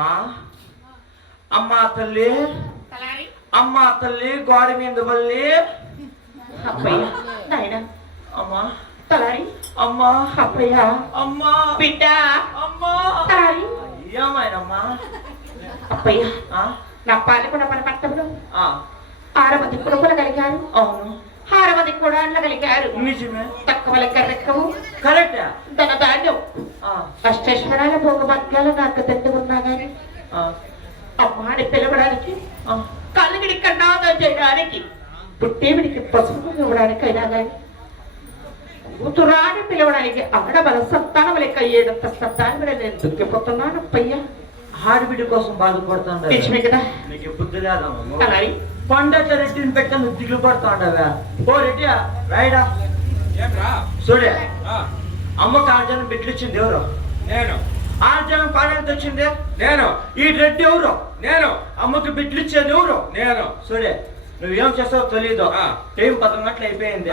అమ్మా అమ్మా తల్లి అమ్మా తల్లి గోడ మీద బల్లి అప్పయ్య నాయన అమ్మా తలారి అమ్మా అప్పయ్య అమ్మా బిడ్డ అమ్మా తలారి ఏమైనమ్మా అప్పయ్య నా పాలకొండ మన పట్టణంలో 6 మంది కొడుకులు కలిగారు. అవును 6 మంది కోడళ్ళు కలిగారు. నిజమే తక్కువ లెక్క రెక్కవు కరెక్ట్ ధన ధాన్యం అష్టేశ్వరాల భోగభాగ్యాలు నాకు తెట్టుకున్నా గాని అమ్మాని పిలవడానికి కళ్ళగిడి కన్నాదం చేయడానికి పుట్టేవిడికి పసుపు ఇవ్వడానికి అయినా గాని కూతురాని పిలవడానికి ఆడబల సంతానం లెక్క 7 సంతానం నేను దుఃఖిపోతున్నాను అప్పయ్య. ఆడబిడ్డ కోసం బాధపడుతుండ నిజమే కదా నీకు బుద్ధి లేదమ్మా. అలాగే పండగ రెడ్డిని పెట్ట నువ్వు దిగులు పడుతుండవా? ఓ రెడ్డి రాయడా చూడే అమ్మకు 6 జనం బిడ్డలు ఇచ్చింది ఎవరు? నేను. 6 జనం పాడానికి వచ్చింది నేను. ఈ రెడ్డి ఎవరు? నేను. అమ్మకు బిడ్డలు ఇచ్చేది ఎవరు? నేను. చూడే నువ్వేం చేస్తావో తెలీదు. టైం 11 గంటలు అయిపోయింది.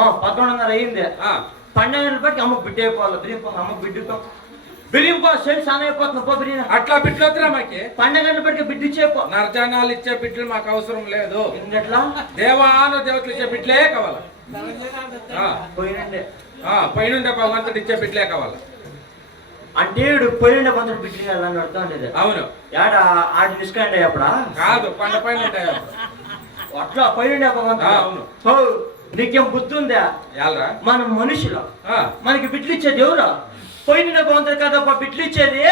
11:30 అయింది. 12 గంటల బట్టి అమ్మకు బిడ్డ అయిపోవాలి. బిరిగిపో అమ్మకు బిడ్డతో బిరిగిపో సైడ్ సాన అయిపోతుంది. పో బిరిగిన అట్లా బిడ్డలు వద్దురా మాకి. 12 గంటల బట్టి బిడ్డ ఇచ్చేపో. నరజనాలు ఇచ్చే బిడ్డలు మాకు అవసరం లేదు. ఇంకెట్లా దేవాను దేవతలు ఇచ్చే బిడ్డలే కావాలి. పోయినండి పైనుండే భగవంతుడు ఇచ్చే బిడ్డలే కావాలి. అంటే పోయిన కొంత బిడ్డలు వెళ్ళాలని అర్థం ఉండేది. అవును. ఏడ ఆడి డిస్కౌంట్ అయ్యప్పుడా? కాదు కొండ పైన ఉంటాయి అట్లా పోయిన అవును. నీకేం బుద్ధి ఉందా? ఎల్రా మన మనుషులు మనకి బిడ్డలు ఇచ్చేది ఎవరు? పోయిన కొంత కదా బిడ్డలు ఇచ్చేది.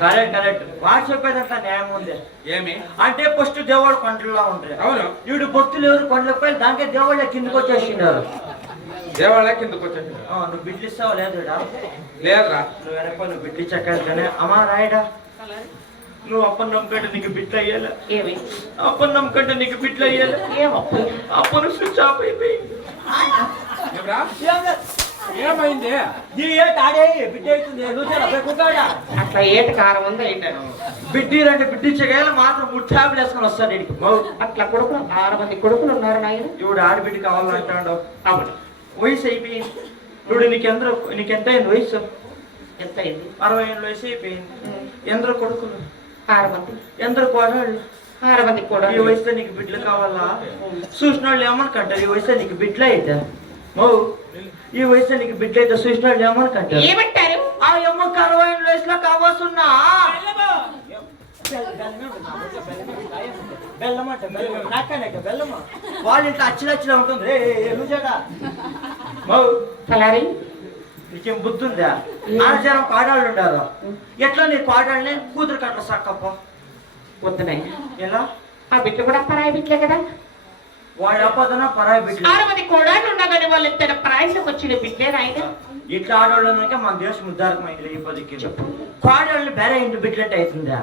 కరెక్ట్ కరెక్ట్ వాడు చెప్పేదంతా న్యాయం ఉంది. ఏమి అంటే ఫస్ట్ దేవుడు కొండల్లో ఉంటారు. అవును. వీడు భక్తులు ఎవరు కొండలకు పోయి దానికే దేవుళ్ళ కిందకి వచ్చేసినారు. దేవాళ్ళ కిందకు వచ్చేసి నువ్వు బిడ్డలు ఇస్తావా? లేదు లేదురా. నువ్వు వెనక నువ్వు బిడ్డలు చెక్కాలి. అమ్మా రాయడా నువ్వు అప్పని నమ్మకంటే నీకు బిడ్డలు అయ్యాలి. ఏమి అప్పని నమ్మకంటే నీకు బిడ్డలు అయ్యాలి. అప్పను స్విచ్ ఆఫ్ అయిపోయింది. ఏమైంది? బిడ్డ అవుతుంది. అట్లా ఏటి కారం ఉంది ఏంటో బిడ్డీరంటే బిడ్డించగల మాత్రం 3 ట్యాబ్లు వేసుకొని వస్తాడు ఇంటికి. అట్లా కొడుకులు 6 మంది కొడుకులు ఉన్నారు నాయన. ఇప్పుడు ఆడబిడ్డ కావాలంటాడు. అవును వయసు అయిపోయింది. ఇప్పుడు నీకెంత అయింది వయసు? ఎంత అయింది? 60 ఏళ్ళ వయసు అయిపోయింది. ఎందరో కొడుకులు? 6 మంది. ఎందరో కోడళ్ళు? 6 మంది కూడా. ఈ వయసులో నీకు బిడ్డలు కావాలా? చూసిన వాళ్ళు ఏమనుకుంటారు? ఈ వయసులో నీకు బిడ్డలు అయితే ఈ వయసులో నీకు బిడ్డలు అయితే చూసిన వాళ్ళు ఏమనుకుంటారు? ఏమంటారు? ఆ అమ్మకు 60 ఏళ్ళ వయసులో కావాల్సున్నా బెల్లమంట నాకనక బెల్లమా వాళ్ళ ఇంట్లో అచ్చినచ్చినా ఉంటుంది. తలారి నీకేం బుద్ధి ఉందా? 6 జనం పాడాళ్ళు ఉండారు. ఎట్లా నీ పాడాళ్ళని కూతురు కట్ల సక్కప్ప వద్దునాయి. ఎలా? ఆ బిడ్డ కూడా పరాయి బిడ్డలే కదా. వాడు అప్పదన పరాయి బిడ్డ. 6 మంది కోడాళ్ళు ఉండగానే వాళ్ళు ఎంత పరాయిలోకి వచ్చిన బిడ్డే నాయన. ఇట్లా ఆడవాళ్ళకే మన దేశం ఉద్ధారకమైంది. ఈ పదికి పాడాళ్ళని బేరే ఇంటి బిడ్డలంటే అవుతుందా?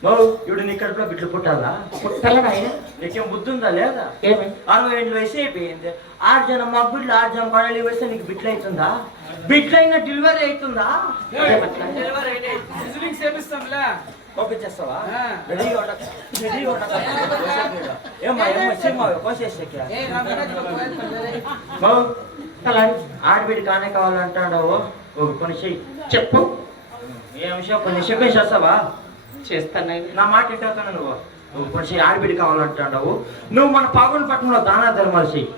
ఇప్పుడు నీ కడుపులో బిడ్డలు పుట్టాలా? పుట్టాల నాయన. నీకేం బుద్ధి ఉందా? లేదా? ఏమి 60 ఏళ్ళ వయసు అయిపోయింది. 6 జనం మగ బిడ్డలు 6 జనం పాడాలి వయసు నీకు బిడ్డలు అవుతుందా? బిడ్డలైనా డెలివరీ అవుతుందా? పంపించేస్తావా? రెడీగా ఆడబిడ్డ కానే కావాలంటాడు. కొన్ని చెయ్యి చెప్పు. ఏ విషయం కొన్ని చెప్పేసి చేస్తావా? చేస్తాను. నా మాట ఇంటాను. నువ్వు కొన్ని ఆడబిడ్డ కావాలంటావు. నువ్వు మన పాగులపట్నంలో దానా ధర్మాలు చెయ్యి.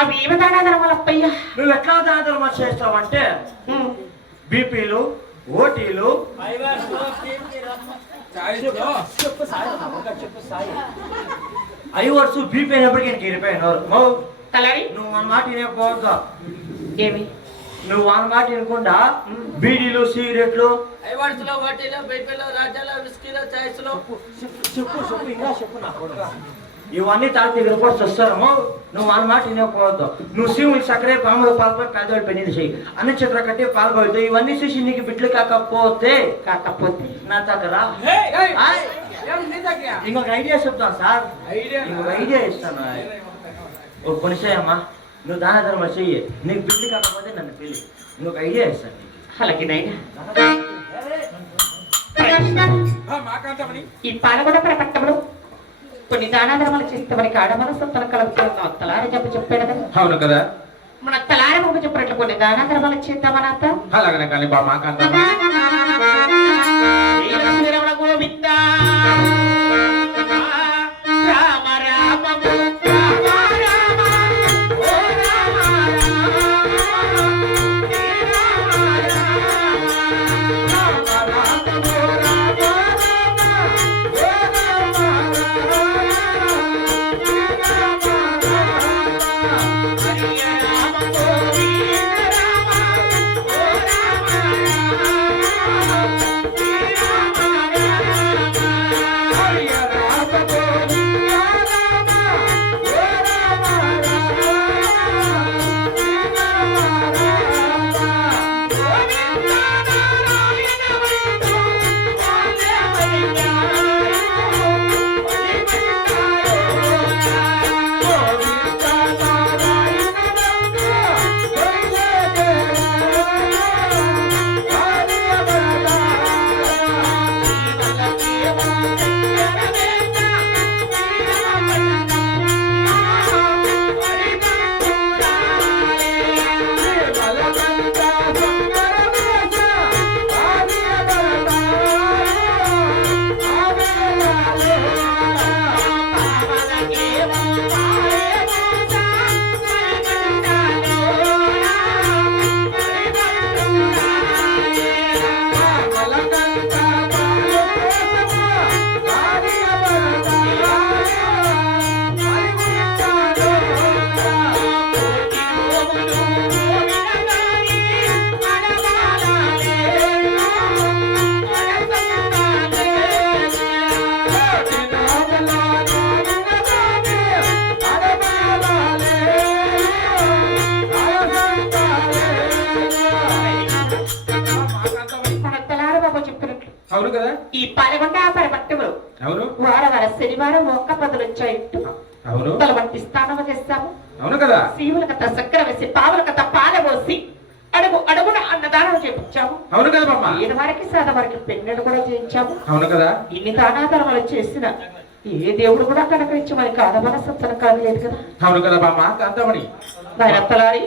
అవి ఏమి దానా ధర్మాలు అప్పయ్యా? నువ్వు ఎట్లా దానా ధర్మాలు చేస్తావంటే బీపీలు, ఓటీలు, ఐవర్స్ బీపీ అయినప్పటికీ నేను గిరిపోయాను. తలారి నువ్వు మన మాట వినకపోవద్దా? ఏమి నువ్వు మన మాట వినకుండా బీడీలు, సిగరెట్లు ఇవన్నీ తాగి రిపోర్ట్స్ వస్తారేమో. నువ్వు మన మాట వినకపోవద్దు. నువ్వు సీములు సక్కరే పాములు పాల్పడి పెద్దవాళ్ళు పెళ్లి చేయి. అన్ని చిత్ర కట్టి పాల్గొద్దు. ఇవన్నీ చూసి నీకు బిడ్డలు కాకపోతే నా దగ్గర ఇంకొక ఐడియా చెప్తాను సార్. ఇంకొక ఐడియా ఇస్తాను. ఒక కొనిసేయమ్మా, నువ్వు దాన ధర్మ చెయ్యి. నీకు బిడ్డలు కాకపోతే నన్ను పెళ్ళి. ఇంకొక ఐడియా ఇస్తాను. అలాగే నాయన. ఈ పాలగొండ పట్టణంలో కొన్ని దాన ధర్మాలు చేస్తే మనకి ఆడమనసు తన కలుగుతున్న తలారి చెప్పాడు కదా. అవును కదా. మన తలారి బామ్మ చెప్పినట్లు కొన్ని దాన ధర్మాలు చేద్దామని అత్త. అలాగనే కానీ బామ్మ కాంతమ్మ. శ్రీలక్ష్మీ రమణ గోవిందా రామ రామ అవును కదా. ఈ పాలగొండ పరపట్టములు అవును వారవార శనివారం ఒక్క పదులు వచ్చాయిట్టు అవును తలవంటి స్నానం చేస్తాము. అవును కదా. శివుల కథ చక్కెర వేసి పావుల కథ పాల పోసి అడుగు అడుగున అన్నదానం చేపించాము. అవును కదా బామ్మ. ఈయన వారికి సాధ వారికి పెన్నెడు కూడా చేయించాము. అవును కదా. ఇన్ని దానాధర్మాలు చేసిన ఏ దేవుడు కూడా కనకరించి మనకి ఆడమన సత్తన కాగలేదు కదా. అవును కదా బామ్మ కాంతమణి. నాయనత్తలారి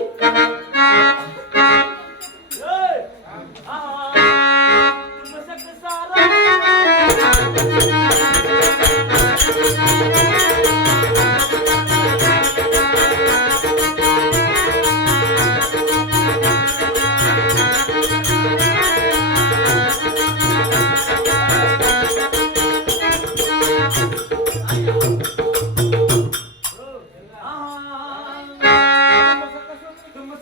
తుమ్మ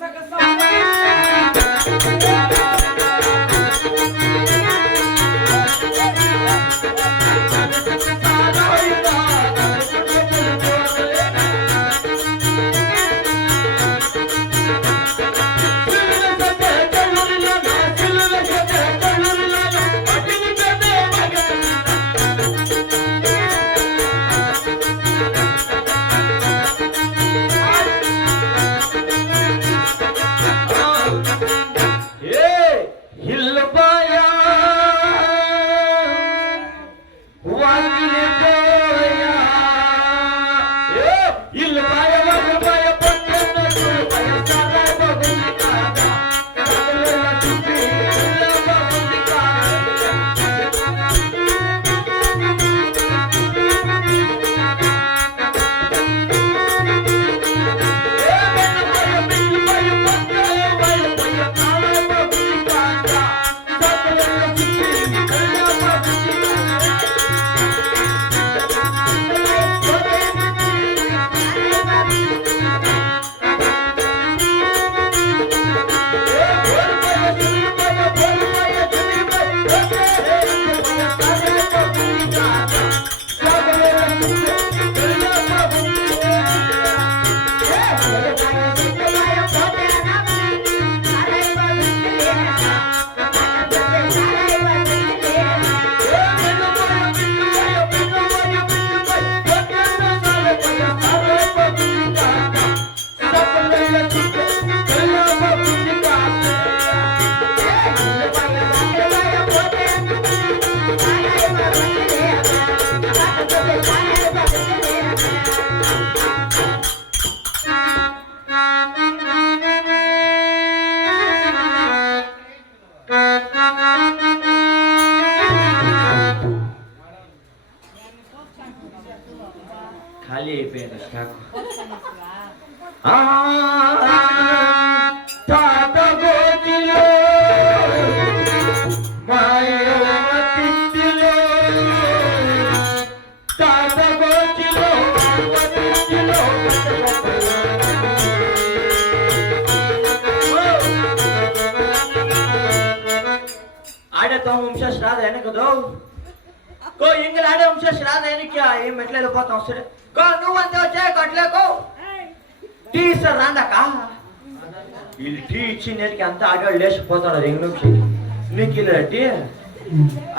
తాత గోతిలో మాయవ తిత్తిలో తాత గోతిలో తిత్తిలో ఆడతాం వంశశ్రాద్ధ వెనకదో కో ఇంగలు ఆడే వంశశ్రాద్ధ వెనక్కి ఏం ఎట్లా వెళ్ళిపోతాం సరే కో నువ్వు అంతే వచ్చాయి కొట్లేకో టీ సార్ రాండాక వీళ్ళు టీ ఇచ్చి నేటికి అంతా ఆడవాళ్ళు లేచిపోతాడు ఇంగ్ నుంచి నీకు ఇల్లు టీ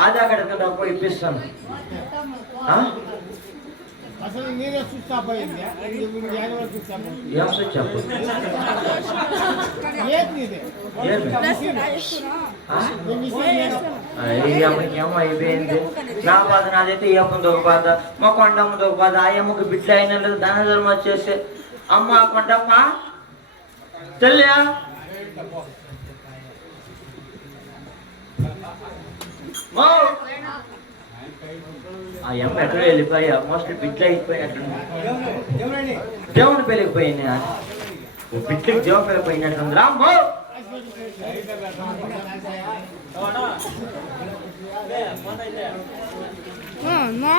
ఆధార్ కార్డు నాకు ఇప్పిస్తాను అసలు నేనే చూస్తా పోయింది ఏం స్విచ్ చెప్పు ఏమో అయిపోయింది నా బాధ నాదైతే ఈ అమ్మది ఒక బాధ మా కొండమ్మది ఒక బాధ ఆ అమ్మకి బిడ్డ అయిన లేదు దాన ధర్మం వచ్చేసి అమ్మ కొండమ్మ చెల్లియా ఆ అమ్మ ఎక్కడ వెళ్ళిపోయా మోస్ట్లీ బిడ్డ అయిపోయినట్టు దేవుని పెళ్ళిపోయింది బిడ్డకి దేవుని పెళ్ళిపోయినట్టుంది రామ్మో No.